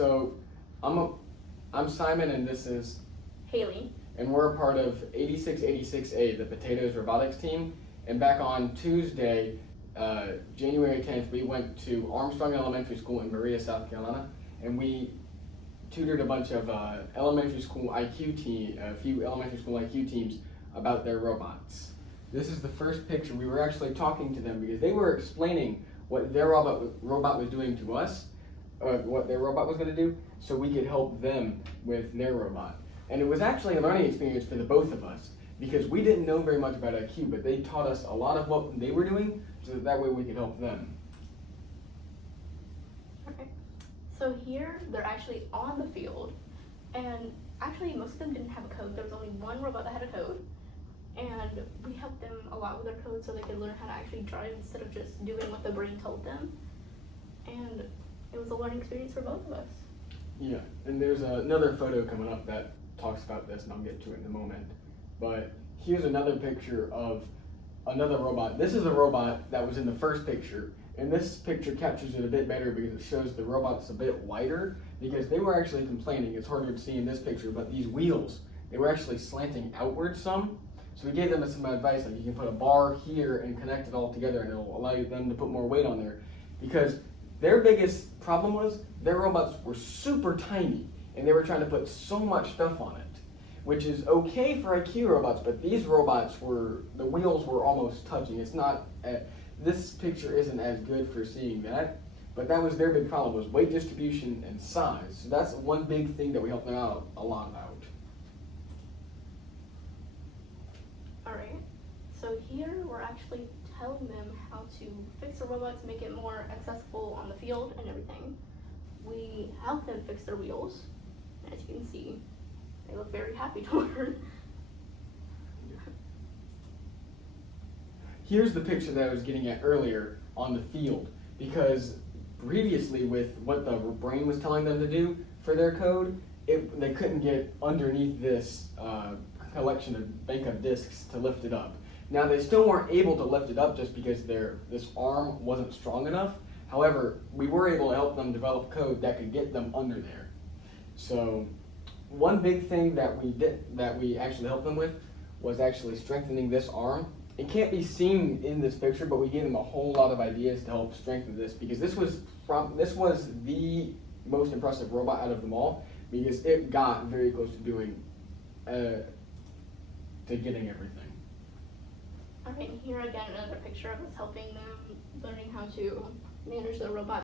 So I'm Szaimon, and this is Haley. And we're a part of 8686A, the Potatoes Robotics team. And back on Tuesday, January 10th, we went to Armstrong Elementary School in Berea, South Carolina, and we tutored a bunch of elementary school IQ teams about their robots. This is the first picture. We were actually talking to them because they were explaining what their robot was doing to us, what their robot was going to do, so we could help them with their robot. And it was actually a learning experience for the both of us because we didn't know very much about IQ, but they taught us a lot of what they were doing so that way we could help them. Okay. So here they're actually on the field, and actually most of them didn't have a code. There was only one robot that had a code, and we helped them a lot with their code so they could learn how to actually drive instead of just doing what the brain told them. And it was a learning experience for both of us. Yeah, and there's another photo coming up that talks about this, and I'll get to it in a moment. But here's another picture of another robot. This is a robot that was in the first picture, and this picture captures it a bit better because it shows the robot's a bit wider, because they were actually complaining, it's harder to see in this picture, but these wheels, they were actually slanting outwards some. So we gave them some advice, like you can put a bar here and connect it all together, and it'll allow them to put more weight on there. Because their biggest problem was their robots were super tiny, and they were trying to put so much stuff on it, which is okay for IQ robots, but these robots the wheels were almost touching. It's not, this picture isn't as good for seeing that, but that was their big problem, was weight distribution and size. So that's one big thing that we helped them out a lot about. Alright, so here we're actually telling them how to fix the robots, make it more accessible on the field and everything. We help them fix their wheels. As you can see, they look very happy to learn. Here's the picture that I was getting at earlier on the field, because previously with what the brain was telling them to do for their code, they couldn't get underneath this bank of discs to lift it up. Now they still weren't able to lift it up just because this arm wasn't strong enough. However, we were able to help them develop code that could get them under there. So one big thing that we actually helped them with was actually strengthening this arm. It can't be seen in this picture, but we gave them a whole lot of ideas to help strengthen this, because this was the most impressive robot out of them all, because it got very close to doing to getting everything. Alright, and here again another picture of us helping them learning how to manage the robot